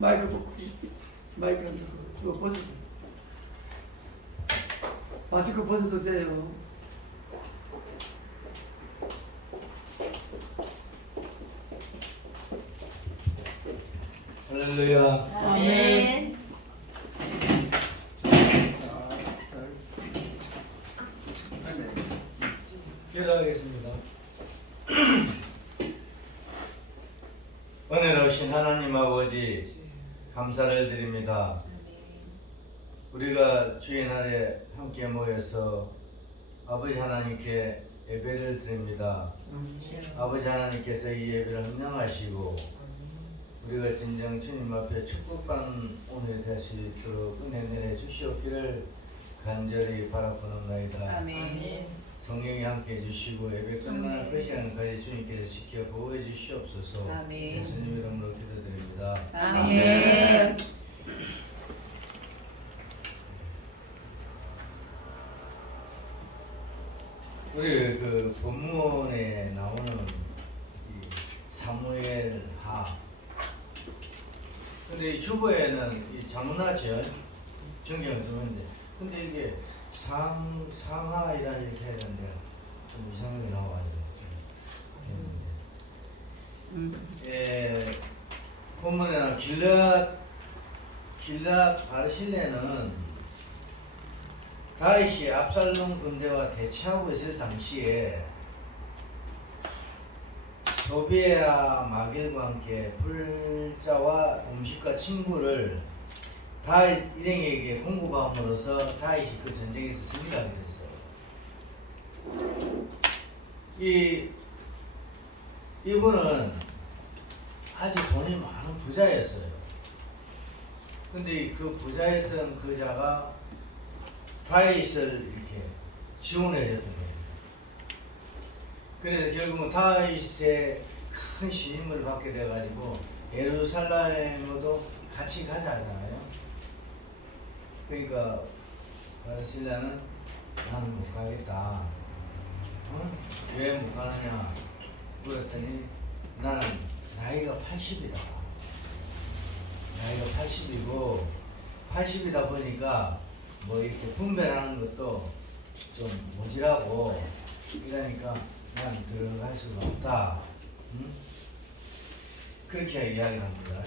마이크 그거 벗어서 마스크 벗어도 돼요. 할렐루야. 아멘. 기도하겠습니다. 은혜로 오신 하나님 아버지 감사를 드립니다. 우리가 주의 날에 함께 모여서 아버지 하나님께 예배를 드립니다. 아버지 하나님께서 이 예배를 헌명하시고 우리가 진정 주님 앞에 축복받는 오늘이 될 수 있도록 은혜 내려 주시옵기를 간절히 바라보옵나이다. 아멘. 성령이 함께 해주시고 예배 끝나는 그 시간까지 주님께서 지켜 보호해 주시옵소서. 아멘. 예수님 이름으로 기도드립니다. 아멘. 우리 그 본문에 나오는 이 사무엘하. 근데 이 주보에는 이 자문하죠. 정경을 주는데, 근데 이게 상하이라 이렇게 해야 되는데 좀 이상하게 나와요. 본문에는 길앗 바르실레는 다윗이 압살롬 군대와 대치하고 있을 당시에 소비에와 마길과 함께 불자와 음식과 친구를 다윗 일행에게 공급함으로써 다윗이 그 전쟁에서 승리하게 됐어요. 이분은 아주 돈이 많은 부자였어요. 근데 그 부자였던 그 자가 다윗을 이렇게 지원해 줬던 거예요. 그래서 결국은 다윗의 큰 신임을 받게 돼가지고 예루살렘으로도 같이 가자 하잖아요. 그러니까 바르실레는 나는 못 가겠다. 왜 못 가느냐? 그랬더니 나는 나이가 80이다. 나이가 80이고 80이다 보니까 뭐 이렇게 분별하는 것도 좀 모질하고 이러니까 난 들어갈 수가 없다. 그렇게 이야기를 합니다.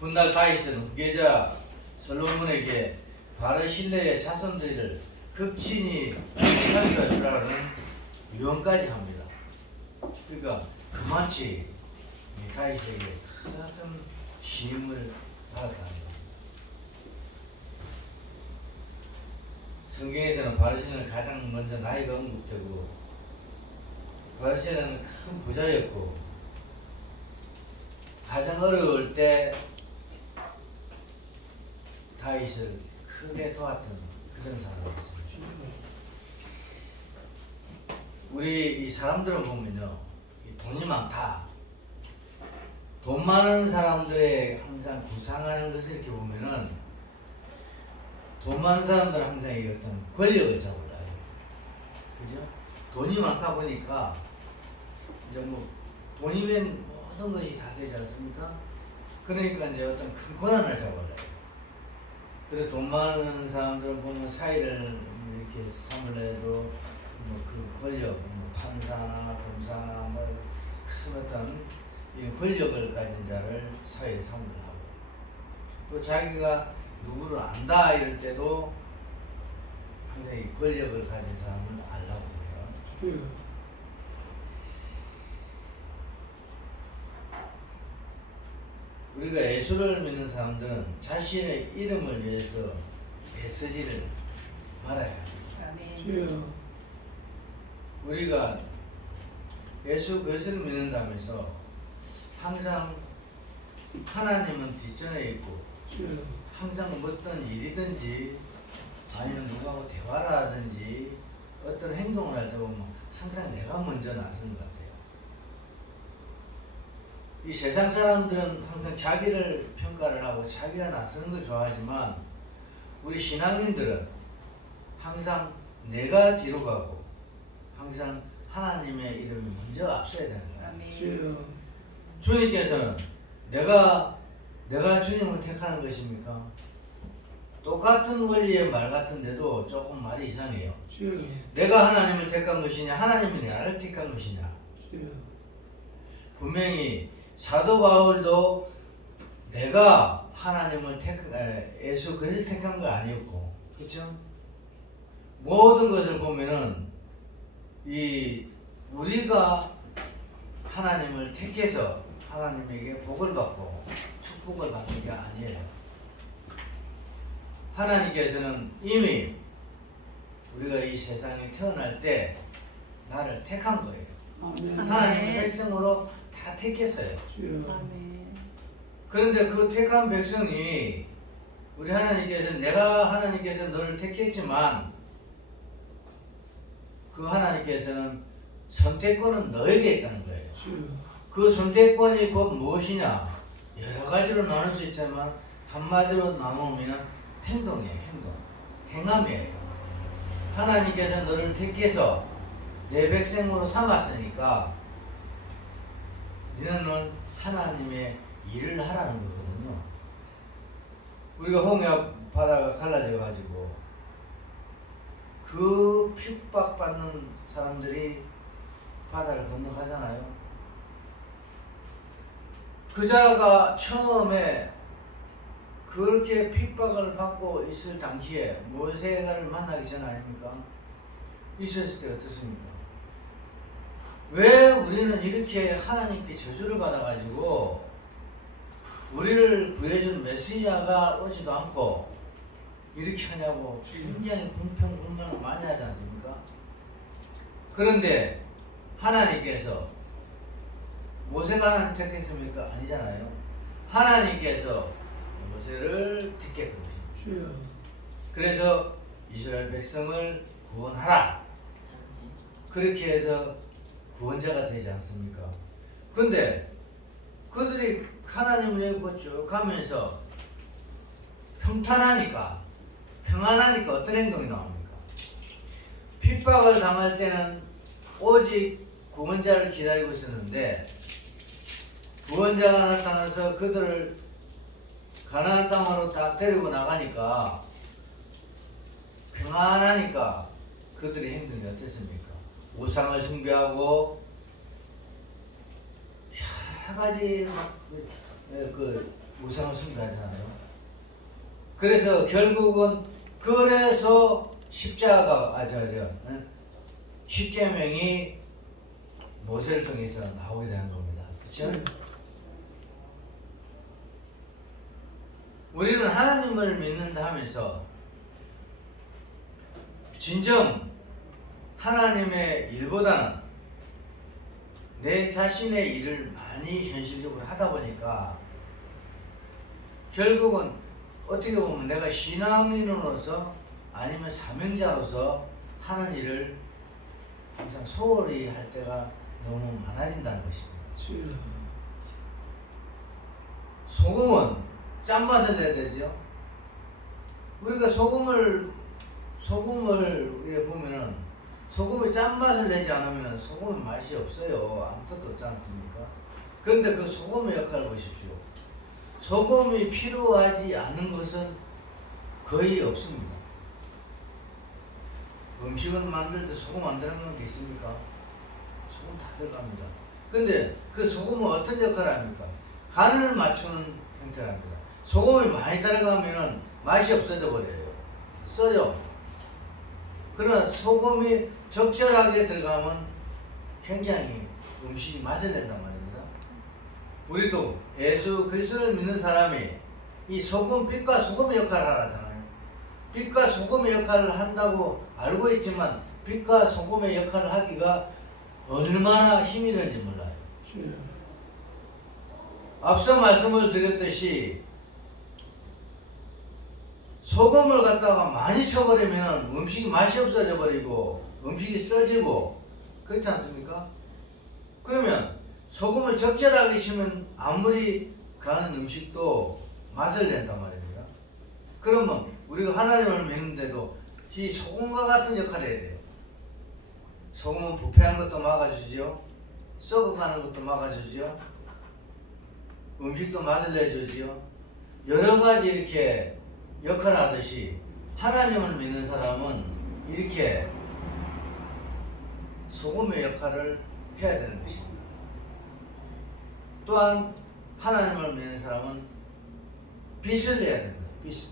훗날 다윗은 후계자 솔로몬에게 바르실레의 자손들을 극진히 하기로 주라는 유언까지 합니다. 그러니까 그만치 다윗에게 큰 시임을 받았다. 성경에서는 바르실레는 가장 먼저 나이가 언급되고 바르실레는 큰 부자였고 가장 어려울 때 다윗을 크게 도왔던 그런 사람이었어요. 우리 이 사람들을 보면요, 돈이 많다. 돈 많은 사람들의 항상 구상하는 것을 이렇게 보면은 돈 많은 사람들은 항상 이 어떤 권력을 잡으려요. 그죠? 돈이 많다 보니까 이제 뭐 돈이면 모든 것이 다 되지 않습니까? 그러니까 이제 어떤 큰 권한을 잡으려요. 그래서 돈 많은 사람들은 보면 사회를 이렇게 삼으려도 뭐 그 권력, 뭐 판사나 검사나 뭐 큰 어떤 이 권력을 가진 자를 사회에 삼으려 하고 또 자기가 누구를 안다 이럴 때도 항상 이 권력을 가진 사람을 알라고 해요. 우리가 예수를 믿는 사람들은 자신의 이름을 위해서 애쓰지를 말아야 합니다. 아멘. 우리가 예수 그리스도를 믿는다면서 항상 하나님은 뒷전에 있고 항상 어떤 일이든지 아니면 누구하고 대화를 하든지 어떤 행동을 할 때 보면 항상 내가 먼저 나서는 것 같아요. 이 세상 사람들은 항상 자기를 평가를 하고 자기가 나서는 걸 좋아하지만 우리 신앙인들은 항상 내가 뒤로 가고 항상 하나님의 이름이 먼저 앞서야 되는 거예요. 아멘. 주님께서는 내가 주님을 택하는 것입니까? 똑같은 원리의 말 같은데도 조금 말이 이상해요. 주여. 내가 하나님을 택한 것이냐, 하나님이 나를 택한 것이냐. 주여. 분명히 사도 바울도 내가 하나님을 예수 그리스도를 택한 거 아니었고, 그렇죠? 모든 것을 보면은 이 우리가 하나님을 택해서 하나님에게 복을 받고 축복을 받는 게 아니에요. 하나님께서는 이미 우리가 이 세상에 태어날 때 나를 택한 거예요. 아멘. 하나님의 백성으로 다 택했어요. 주여. 아멘. 그런데 그 택한 백성이 우리 하나님께서는 내가 하나님께서 너를 택했지만 그 하나님께서는 선택권은 너에게 있다는 거예요. 주여. 그 선택권이 곧 무엇이냐? 여러 가지로 나눌 수 있지만 한마디로 나누면 행동이에요. 행함이에요. 하나님께서 너를 택해서 내 백성으로 삼았으니까 너는 하나님의 일을 하라는 거거든요. 우리가 홍해 바다가 갈라져 가지고 그 핍박받는 사람들이 바다를 건너가잖아요. 그자가 처음에 그렇게 핍박을 받고 있을 당시에 모세를 만나기 전 아닙니까? 있었을 때 어떻습니까? 왜 우리는 이렇게 하나님께 저주를 받아가지고 우리를 구해준 메시아가 오지도 않고 이렇게 하냐고 굉장히 불평불만을 많이 하지 않습니까? 그런데 하나님께서 모세가 하나님 택했습니까? 아니잖아요. 하나님께서 모세를 택했던 것입니다. 주여. 그래서 이스라엘 백성을 구원하라. 그렇게 해서 구원자가 되지 않습니까? 근데 그들이 하나님을 믿고 쭉 가면서 평탄하니까, 평안하니까 어떤 행동이 나옵니까? 핍박을 당할 때는 오직 구원자를 기다리고 있었는데 구원자가 나타나서 그들을 가나안 땅으로 딱 데리고 나가니까 평안하니까 그들의 행동이 어땠습니까? 우상을 숭배하고 여러 가지 그 우상을 숭배하잖아요. 그래서 결국은 그래서 십계명이 모세를 통해서 나오게 되는 겁니다. 그렇죠? 우리는 하나님을 믿는다 하면서 진정 하나님의 일보다는 내 자신의 일을 많이 현실적으로 하다 보니까 결국은 어떻게 보면 내가 신앙인으로서 아니면 사명자로서 하는 일을 항상 소홀히 할 때가 너무 많아진다는 것입니다. 주여. 소금은 짠맛을 내야 되죠. 우리가 소금을 이렇게 보면은 소금이 짠맛을 내지 않으면 소금의 맛이 없어요. 아무것도 없지 않습니까? 그런데 그 소금의 역할을 보십시오. 소금이 필요하지 않은 것은 거의 없습니다. 음식을 만들 때 소금 안 들어가는 게 있습니까? 소금 다 들어갑니다. 근데 그 소금은 어떤 역할을 합니까? 간을 맞추는 형태를 합니다. 소금이 많이 들어가면 맛이 없어져 버려요. 써져. 그러나 소금이 적절하게 들어가면 굉장히 음식이 맛을 낸단 말입니다. 우리도 예수 그리스도를 믿는 사람이 이 소금, 빛과 소금의 역할을 하잖아요. 빛과 소금의 역할을 한다고 알고 있지만 빛과 소금의 역할을 하기가 얼마나 힘이 드는지 몰라요. 주여. 앞서 말씀을 드렸듯이 소금을 갖다가 많이 쳐버리면 음식이 맛이 없어져 버리고 음식이 써지고 그렇지 않습니까? 그러면 소금을 적절하게 치면 아무리 가는 음식도 맛을 낸단 말입니다. 그러면 우리가 하나님을 믿는데도 이 소금과 같은 역할을 해야 돼요. 소금은 부패한 것도 막아주죠. 썩어가는 것도 막아주죠. 음식도 맛을 내주지요. 여러 가지 이렇게 역할을 하듯이 하나님을 믿는 사람은 이렇게 소금의 역할을 해야 되는 것입니다. 또한 하나님을 믿는 사람은 빚을 내야 됩니다. 빚.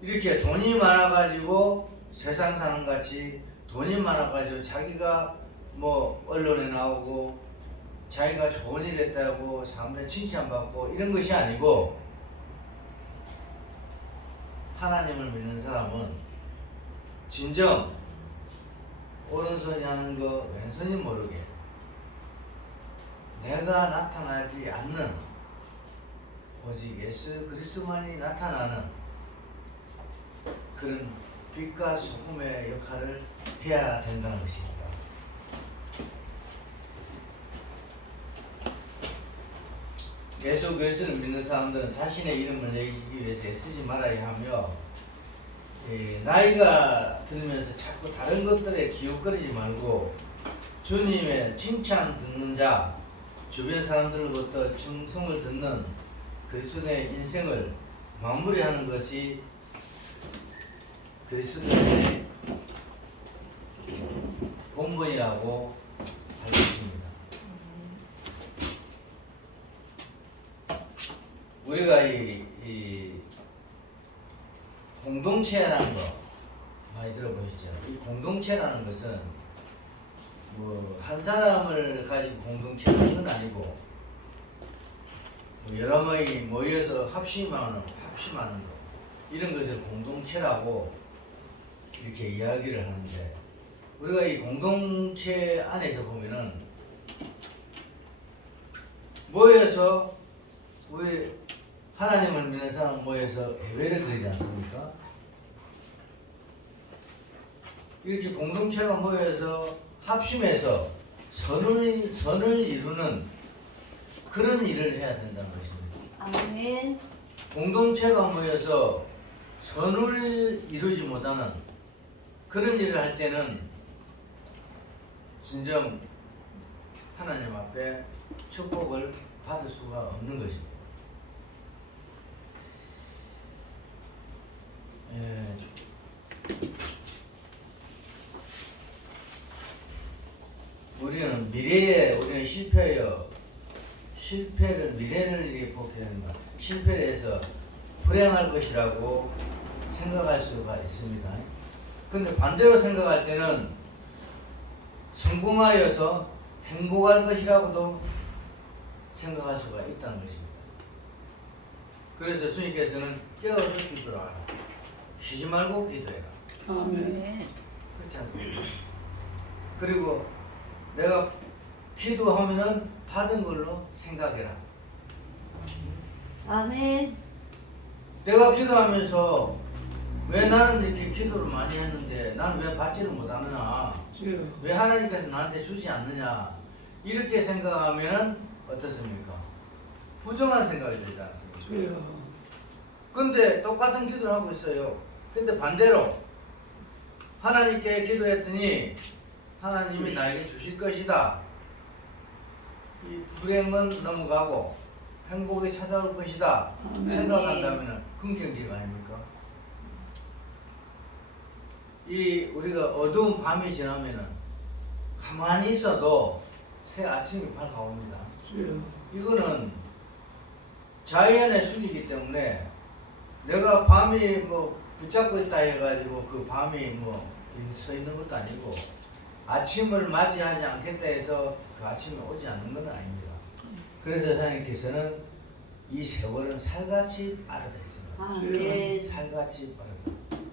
이렇게 돈이 많아가지고 세상 사는 같이 돈이 많아가지고 자기가 뭐 언론에 나오고 자기가 좋은 일 했다고 사람들 칭찬받고 이런 것이 아니고, 하나님을 믿는 사람은 진정 오른손이 하는 거 왼손이 모르게 내가 나타나지 않는 오직 예수 그리스도만이 나타나는 그런 빛과 소금의 역할을 해야 된다는 것입니다. 예수 그리스도를 믿는 사람들은 자신의 이름을 내기 위해서 애쓰지 말아야 하며, 나이가 들면서 자꾸 다른 것들에 기웃거리지 말고 주님의 칭찬 듣는 자, 주변 사람들로부터 충성을 듣는 그리스도의 인생을 마무리하는 것이 그리스도의 본분이라고 할 것입니다. 우리가 이 공동체라는 거 많이 들어보셨죠? 이 공동체라는 것은 뭐 한 사람을 가지고 공동체라는 건 아니고, 뭐 여러 명이 모여서 합심하는 거, 이런 것을 공동체라고 이렇게 이야기를 하는데, 우리가 이 공동체 안에서 보면은 모여서 우리 하나님을 믿는 사람 모여서 예배를 드리지 않습니까? 이렇게 공동체가 모여서 합심해서 선을 이루는 그런 일을 해야 된다는 것입니다. 아멘. 공동체가 모여서 선을 이루지 못하는 그런 일을 할 때는 진정 하나님 앞에 축복을 받을 수가 없는 것입니다. 우리는 미래를 이렇게 보게 됩니다. 실패를 해서 불행할 것이라고 생각할 수가 있습니다. 근데 반대로 생각할 때는 성공하여서 행복할 것이라고도 생각할 수가 있다는 것입니다. 그래서 주님께서는 깨어서 기도하라, 쉬지 말고 기도해라. 아멘. 그렇지 않습니까? 그리고 내가 기도하면은 받은 걸로 생각해라. 아멘. 내가 기도하면서 왜 나는 이렇게 기도를 많이 했는데 나는 왜 받지를 못하느냐, 왜 하나님께서 나한테 주지 않느냐, 이렇게 생각하면은 어떻습니까? 부정한 생각이 되지 않습니까? 근데 똑같은 기도를 하고 있어요. 근데 반대로 하나님께 기도했더니 하나님이 나에게 주실 것이다, 이 불행은 넘어가고 행복이 찾아올 것이다 생각한다면 긍정적 아닙니까? 이 우리가 어두운 밤이 지나면은 가만히 있어도 새 아침이 밝아옵니다. 이거는 자연의 순리이기 때문에 내가 밤이 뭐 붙잡고 있다 해가지고 그 밤이 뭐 서 있는 것도 아니고, 아침을 맞이하지 않겠다 해서 그 아침이 오지 않는 건 아닙니다. 그래서 하나님께서는 이 세월은 살같이 빠르다 했습니다. 아멘. 살같이 빠르다.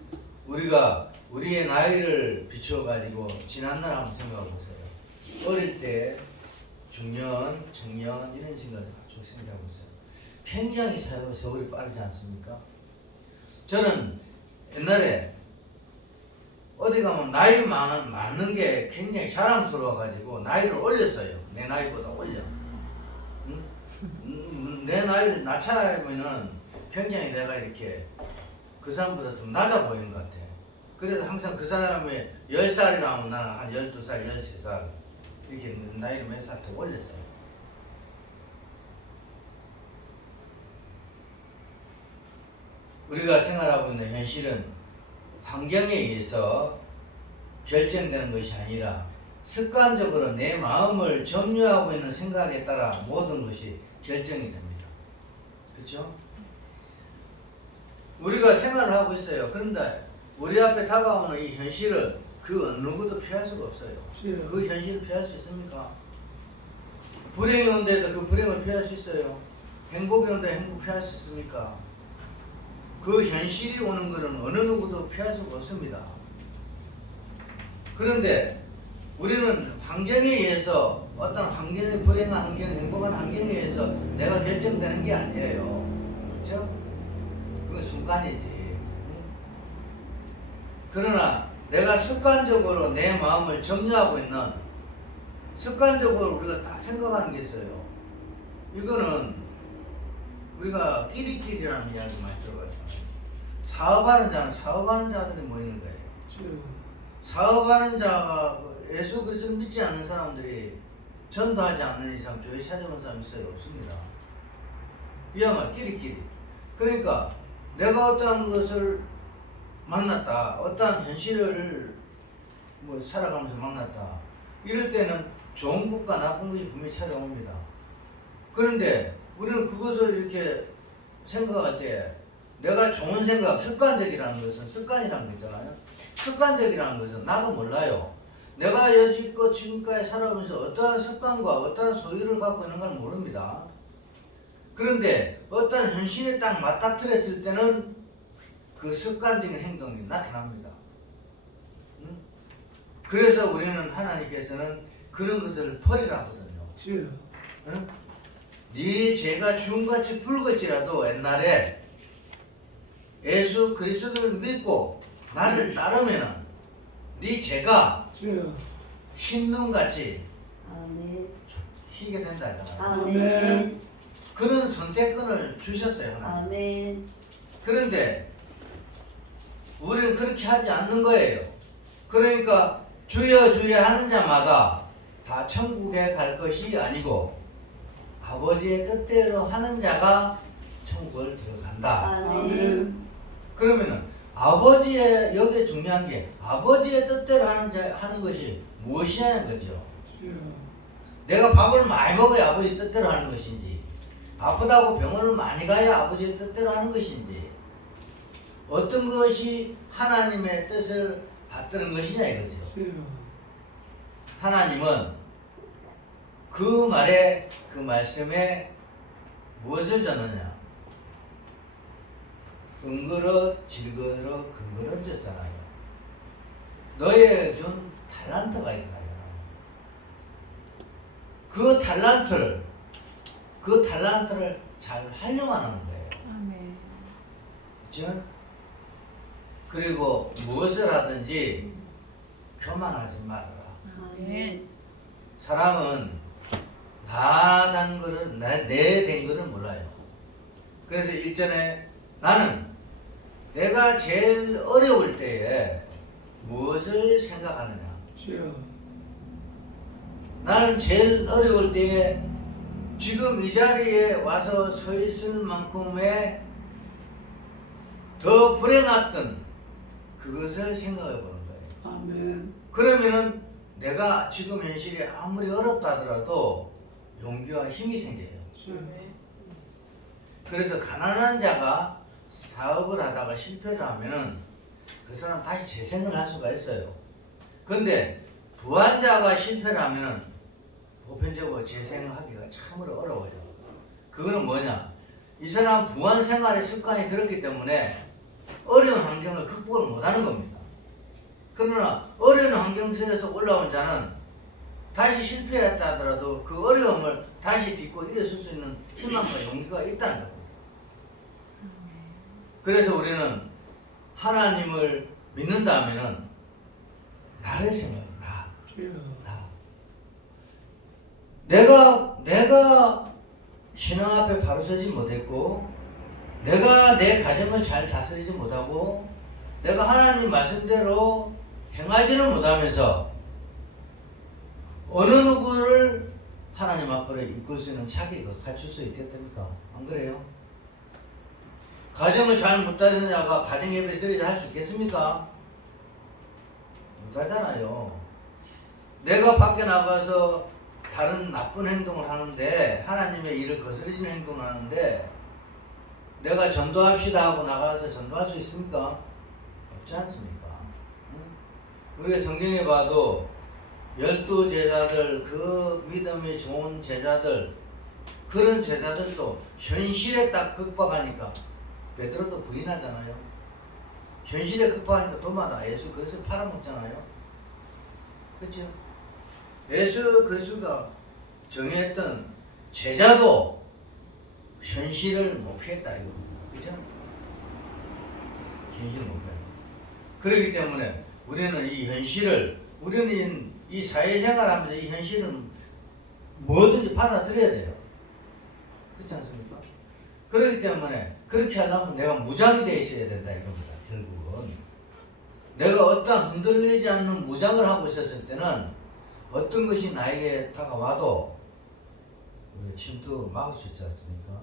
우리가 우리의 나이를 비추어가지고 지난날 한번 생각해 보세요. 어릴 때 중년, 청년 이런 생각을 쭉 생각해 보세요. 굉장히 세월이 빠르지 않습니까? 저는 옛날에 어디 가면 나이 많은 게 굉장히 자랑스러워가지고 나이를 올렸어요. 내 나이보다 올려. 내 나이를 낮춰면은 굉장히 내가 이렇게 그 사람보다 좀 낮아 보이는 것 같아. 그래서 항상 그 사람이 10살이라면 나는 한 12살, 13살 이렇게 나이를 몇 살 더 올렸어요. 우리가 생활하고 있는 현실은 환경에 의해서 결정되는 것이 아니라 습관적으로 내 마음을 점유하고 있는 생각에 따라 모든 것이 결정이 됩니다. 그렇죠? 우리가 생활을 하고 있어요. 그런데 우리 앞에 다가오는 이 현실은 그 어느 누구도 피할 수가 없어요. 그 현실을 피할 수 있습니까? 불행이 온데도 그 불행을 피할 수 있어요. 행복이 온데 행복 피할 수 있습니까? 그 현실이 오는 것은 어느 누구도 피할 수가 없습니다. 그런데 우리는 환경에 의해서 어떤 환경의 불행한 환경, 행복한 환경에 의해서 내가 결정되는 게 아니에요. 그렇죠? 그건 순간이지. 그러나 내가 습관적으로 내 마음을 점유하고 있는, 습관적으로 우리가 다 생각하는 게 있어요. 이거는 우리가 끼리끼리라는 이야기 많이 들어봤잖아요. 사업하는 자는 사업하는 자들이 모이는 거예요. 사업하는 자가 예수 그리스도를 믿지 않는 사람들이 전도하지 않는 이상 교회 찾아온 사람 있어요? 없습니다. 이야말로 끼리끼리. 그러니까 내가 어떠한 것을 만났다, 어떠한 현실을 살아가면서 만났다, 이럴 때는 좋은 것과 나쁜 것이 분명히 찾아옵니다. 그런데 우리는 그것을 이렇게 생각할 때 내가 좋은 생각, 습관적이라는 것은, 습관이라는 거 있잖아요. 습관적이라는 것은 나도 몰라요. 내가 여지껏 지금까지 살아오면서 어떠한 습관과 어떠한 소유를 갖고 있는 걸 모릅니다. 그런데 어떤 현실에 딱 맞닥뜨렸을 때는 그 습관적인 행동이 나타납니다. 응? 그래서 우리는 하나님께서는 그런 것을 버리라 하거든요. 응? 네 죄가 주음같이 붉을지라도 옛날에 예수 그리스도를 믿고 나를 따르면은 네 죄가 흰눈같이 아멘. 희게 된다 하잖아요. 아멘. 그런 선택권을 주셨어요. 하나님. 아멘. 그런데 우리는 그렇게 하지 않는 거예요. 그러니까 주여 주여 하는 자마다 다 천국에 갈 것이 아니고 아버지의 뜻대로 하는 자가 천국을 들어간다. 아멘. 그러면은 아버지의, 여기 중요한 게 아버지의 뜻대로 하는 것이 무엇이냐는 거죠. 내가 밥을 많이 먹어야 아버지 뜻대로 하는 것인지, 아프다고 병원을 많이 가야 아버지의 뜻대로 하는 것인지, 어떤 것이 하나님의 뜻을 받드는 것이냐 이거죠. 하나님은 그 말에, 그 말씀에 무엇을 줬느냐? 은그러 질그러 근그러 줬잖아요. 너의 준 탈란트가 있잖아요. 그 탈란트를 잘 활용하는 거예요. 아멘. 그렇죠? 그리고 무엇을 하든지 교만하지 말아라. 아멘. 사람은 나단 거를, 내 된 거를 몰라요. 그래서 일전에 나는 내가 제일 어려울 때에 무엇을 생각하느냐. 나는 제일 어려울 때에 지금 이 자리에 와서 서 있을 만큼의 더 불행했던 그것을 생각해 보는 거예요. 아멘. 그러면은 내가 지금 현실이 아무리 어렵다 하더라도 용기와 힘이 생겨요. 그래서 가난한 자가 사업을 하다가 실패를 하면은 그 사람 다시 재생을 할 수가 있어요. 근데 부한자가 실패를 하면은 보편적으로 재생하기가 참으로 어려워요. 그거는 뭐냐? 이 사람 부한 생활의 습관이 들었기 때문에 어려운 환경을 극복을 못하는 겁니다. 그러나 어려운 환경 속에서 올라온 자는 다시 실패했다 하더라도 그 어려움을 다시 딛고 일어설 수 있는 희망과 용기가 있다는 겁니다. 그래서 우리는 하나님을 믿는다면은 나를 생각해. 내가 신앙 앞에 바로 서지 못했고, 내가 내 가정을 잘 다스리지 못하고, 내가 하나님 말씀대로 행하지는 못하면서 어느 누구를 하나님 앞으로 이끌 수 있는 자격을 갖출 수 있겠습니까? 안 그래요? 가정을 잘 못하는 자가 가정 예배 드리자 할 수 있겠습니까? 못하잖아요. 내가 밖에 나가서 다른 나쁜 행동을 하는데 하나님의 일을 거스르는 행동을 하는데 내가 전도합시다 하고 나가서 전도할 수 있습니까? 없지 않습니까? 우리가 성경에 봐도 12제자들, 그 믿음이 좋은 제자들, 그런 제자들도 현실에 딱 극박하니까 베드로도 부인하잖아요. 현실에 극박하니까 도마다 예수 그리스도 팔아먹잖아요. 그렇죠? 예수 그리스도가 정했던 제자도 현실을 못 피했다 이거. 그렇죠? 현실을 못 피했다. 그렇기 때문에 우리는 이 현실을, 우리는 이 사회생활하면서 이 현실은 뭐든지 받아들여야 돼요. 그렇지 않습니까? 그렇기 때문에 그렇게 하려면 내가 무장이 되어 있어야 된다 이겁니다. 결국은 내가 어떠한 흔들리지 않는 무장을 하고 있었을 때는 어떤 것이 나에게 다가와도 침투를 막을 수 있지 않습니까?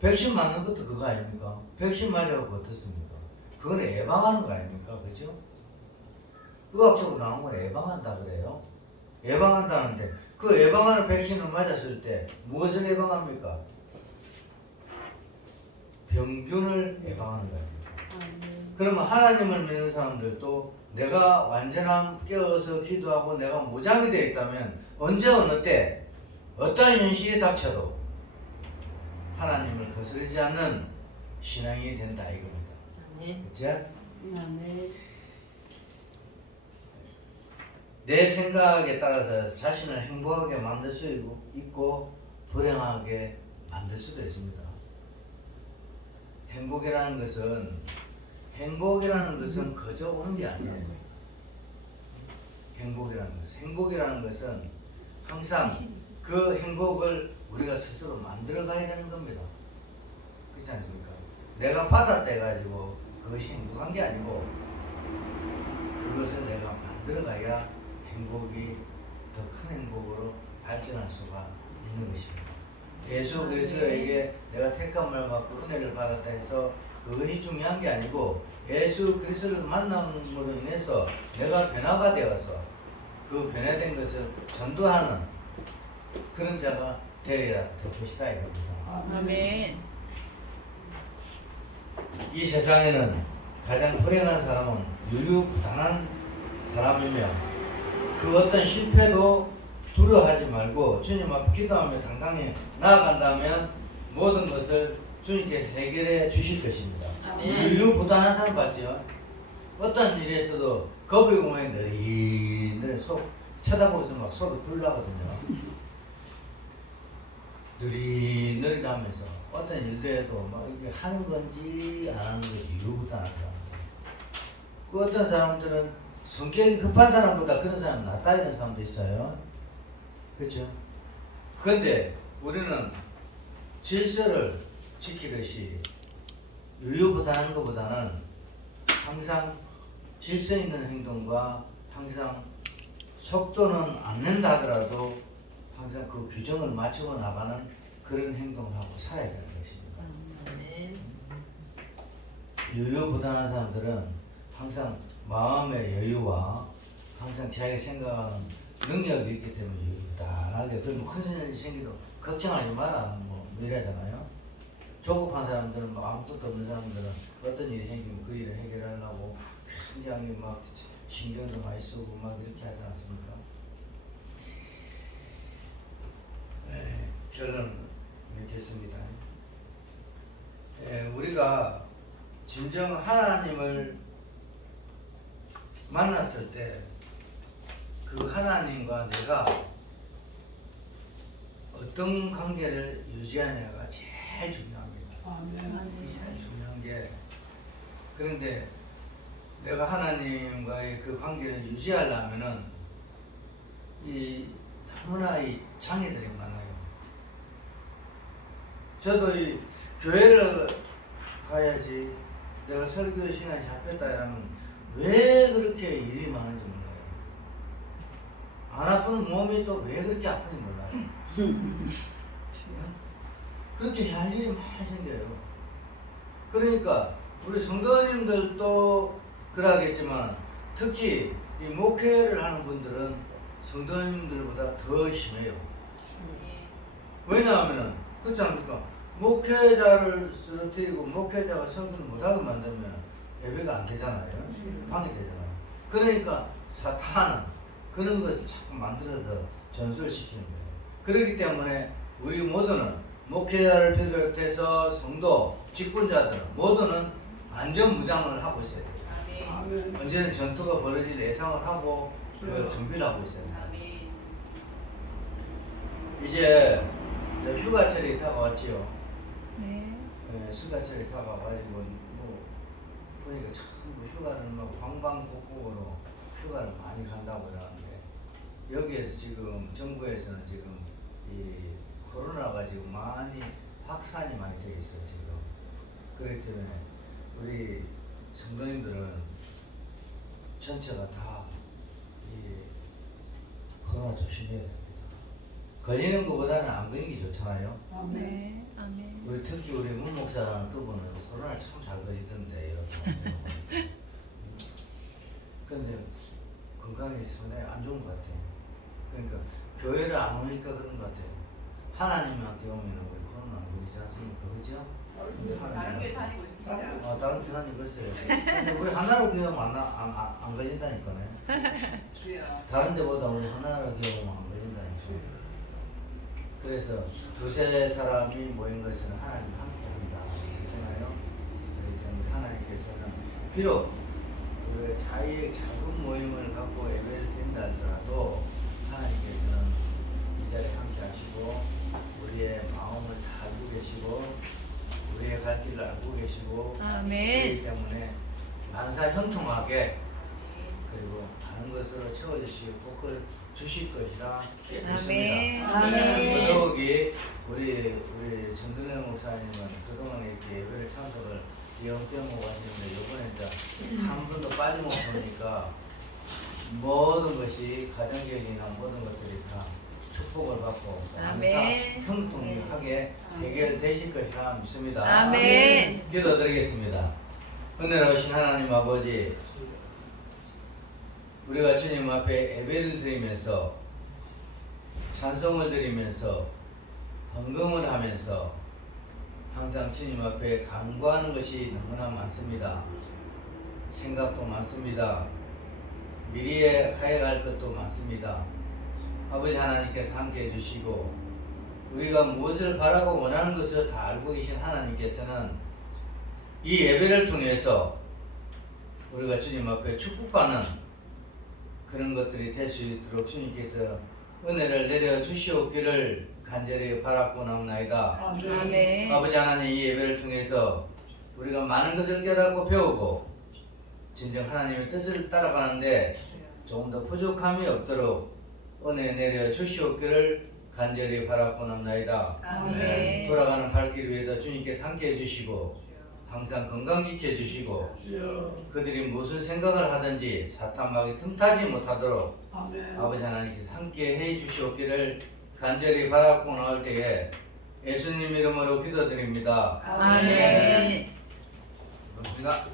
백신 맞는 것도 그거 아닙니까? 백신 맞아갖고 어떻습니까? 그건 예방하는 거 아닙니까? 그죠? 의학적으로 나온 건 예방한다 그래요. 예방한다는데 그 예방하는 백신을 맞았을 때 무엇을 예방합니까? 병균을 예방하는 거 아닙니까? 그러면 하나님을 믿는 사람들도 내가 완전함 깨어서 기도하고 내가 무장이 되어 있다면 언제 어느 때 어떤 현실이 닥쳐도 하나님을 거스르지 않는 신앙이 된다 이겁니다. 그치? 내 생각에 따라서 자신을 행복하게 만들 수 있고 불행하게 만들 수도 있습니다. 행복이라는 것은 거저 오는 게 아니에요. 행복이라는 것은 항상 그 행복을 우리가 스스로 만들어 가야 되는 겁니다. 그렇지 않습니까? 내가 받았다 해가지고 그것이 행복한 게 아니고 그것을 내가 만들어 가야 행복이 더 큰 행복으로 발전할 수가 있는 것입니다. 예수 그리스도에게 내가 택한 말 받고 은혜를 받았다 해서 그것이 중요한 게 아니고 예수 그리스도를 만남으로 인해서 내가 변화가 되어서 그 변화된 것을 전도하는 그런 자가 되어야 될 것이다 이겁니다. 아멘. 이 세상에는 가장 불행한 사람은 유유부단한 사람이며 그 어떤 실패도 두려워하지 말고 주님 앞에 기도하며 당당히 나아간다면 모든 것을 주님께서 해결해 주실 것입니다. 유유부단한 사람 봤죠? 어떤 일에서도 겁이 오면 느릿느릿 속 쳐다보면서 막 속이 불나거든요. 느릿느릿 하면서 어떤 일들에도 막 이게 하는 건지 안 하는 건지 유유부단한 사람들. 그 어떤 사람들은 성격이 급한 사람보다 그런 사람 낫다 이런 사람도 있어요. 그렇죠? 그런데 우리는 질서를 지키듯이 유유부단한 것보다는 항상 질서 있는 행동과 항상 속도는 안 낸다 하더라도 항상 그 규정을 맞추고 나가는 그런 행동을 하고 살아야 되는 것입니다. 유유부단한 사람들은 항상 마음의 여유와 항상 자기가 생각하는 능력이 있기 때문에 유유부단하게 그리고 큰 일이 생기도 걱정하지 마라 뭐 이러잖아요. 조급한 사람들은 뭐 아무것도 없는 사람들은 어떤 일이 생기면 그 일을 해결하려고 굉장히 막 신경도 많이 쓰고 막 이렇게 하지 않습니까? 네, 결론 맺겠습니다. 우리가 진정 하나님을 만났을 때 그 하나님과 내가 어떤 관계를 유지하냐가 제일 중요합니다. 제일 중요한 게 그런데 내가 하나님과의 그 관계를 유지하려면은 너무나 이 장애들이 많아요. 저도 이 교회를 가야지 내가 설교 시간이 잡혔다 이러면 왜 그렇게 일이 많은지 몰라요. 안 아픈 몸이 또 왜 그렇게 아픈지 몰라요. 그렇게 할 일이 많이 생겨요. 그러니까 우리 성도님들도 그러겠지만 특히 이 목회를 하는 분들은 성도님들보다 더 심해요. 왜냐하면은 그렇지 않습니까? 목회자를 쓰러뜨리고 목회자가 설교를 못하게 만들면 예배가 안 되잖아요. 방해되잖아요. 그러니까 사탄은 그런 것을 자꾸 만들어서 전술시키는 거예요. 그렇기 때문에 우리 모두는 목회자를 비롯해서 성도, 직분자들은 모두는 안전무장을 하고 있어야 돼요. 아멘. 언제는 전투가 벌어질 예상을 하고 그 준비를 하고 있어야 돼요. 이제 휴가철이 다가왔지요. 네. 네, 휴가철이 다가와가지고 뭐 보니까 전부 휴가를 막 방방곡곡으로 휴가를 많이 간다고 그러는데 여기에서 지금 정부에서는 지금 이 코로나가 지금 많이 확산이 많이 되어 있어요 지금. 그렇기 때문에 우리 성도님들은 전체가 다 이 코로나 조심해야 됩니다. 걸리는 것보다는 안 걸리는 게 좋잖아요. 아멘. 네. 아멘. 우리 특히 우리 문 목사라는 그분은 코로나 참 잘 걸리던데 이렇게. 근데 건강이 상당히 안 좋은 것 같아요. 그러니까 교회를 안 오니까 그런 것 같아요. 하나님한테 오면 우리 코로나 안 걸리지 않습니까? 그죠? 근데 다른 교회 다니고 있습니다. 다른 교회 다니고 있어요. 근데 우리 하나로 교회 오면 안 걸린다니까요. 주여. 다른 데보다 우리 하나로 교회 오면 안 걸린다니까요. 그래서 두세 사람이 모인 것은 하나님 함께 한다. 그렇잖아요. 그렇기 때문에 하나님께서는 비록 우리가 작은 모임을 갖고 예배를 드린다 하더라도 하나님께서는 이 자리에 함께 하시고 우리의 마음을 다 알고 계시고 우리의 갈 길을 알고 계시고 아멘. 그렇기 때문에 만사 형통하게 그리고 많은 것으로 채워주시고 복을 주실 것이라 아멘. 믿습니다. 아멘. 더더욱이 우리 정들래 목사님은 그동안 이렇게 예배를 참석을 영tem으로 하시는데 이번에 이제 한 번도 빠짐없이 보니까 모든 것이 가정적이나 모든 것들이 다 축복을 받고 아멘. 항상 형통하게 해결되실 것이라 믿습니다. 아멘. 기도드리겠습니다. 은혜로우신 하나님 아버지, 우리가 주님 앞에 예배를 드리면서 찬송을 드리면서 헌금을 하면서 항상 주님 앞에 간구하는 것이 너무나 많습니다. 생각도 많습니다. 미리에 가해갈 것도 많습니다. 아버지 하나님께서 함께 해주시고 우리가 무엇을 바라고 원하는 것을 다 알고 계신 하나님께서는 이 예배를 통해서 우리가 주님 앞에 축복받는 그런 것들이 될 수 있도록 주님께서 은혜를 내려 주시옵기를 간절히 바라고 나옵나이다. 아멘. 아버지 하나님, 이 예배를 통해서 우리가 많은 것을 깨닫고 배우고 진정 하나님의 뜻을 따라가는데 조금 더 부족함이 없도록 은혜 내려 주시옵기를 간절히 바라고 나옵나이다. 아멘. 돌아가는 발길 위에도 주님께서 함께 해주시고 항상 건강 지켜주시고 그들이 무슨 생각을 하든지 사탄막이 틈타지 못하도록 아멘. 아버지 하나님께서 함께 해주시옵기를 간절히 바라고 나올 때에 예수님 이름으로 기도드립니다. 아멘. 고맙습니다.